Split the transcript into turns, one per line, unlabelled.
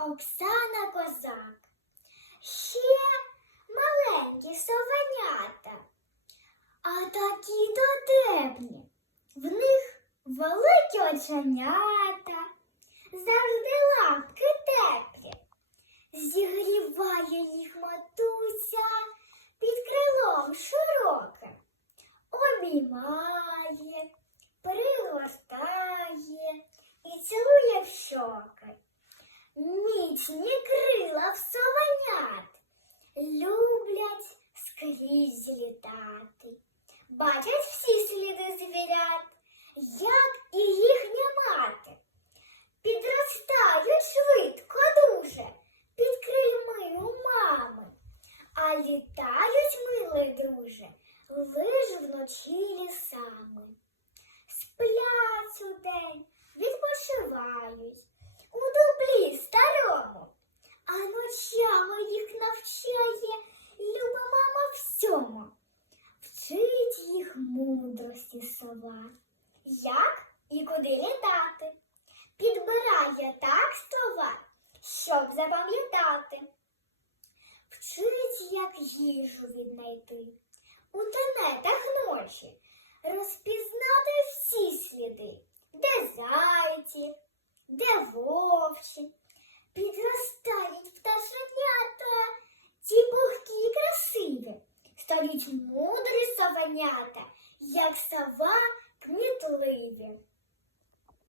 Оксана Козак. Ще маленькі совенята, а такі дотепні. В них великі оченята, завжди лапки теплі. Зігріває їх матуся під крилом широке, обіймає, літати. Бачать всі сліди звірят, як і їхня мати. Підростають швидко дуже під крильми у мами, а літають, милий друже, лиш вночі лісами. Їх мудрості сова, як і куди літати. Підбирає так слова, щоб запам'ятати. Вчить, як їжу віднайти у тенетах ночі, розпізнати всі сліди, де зайці, де вовчі. Стають мудрі совенята, як сова кмітливі.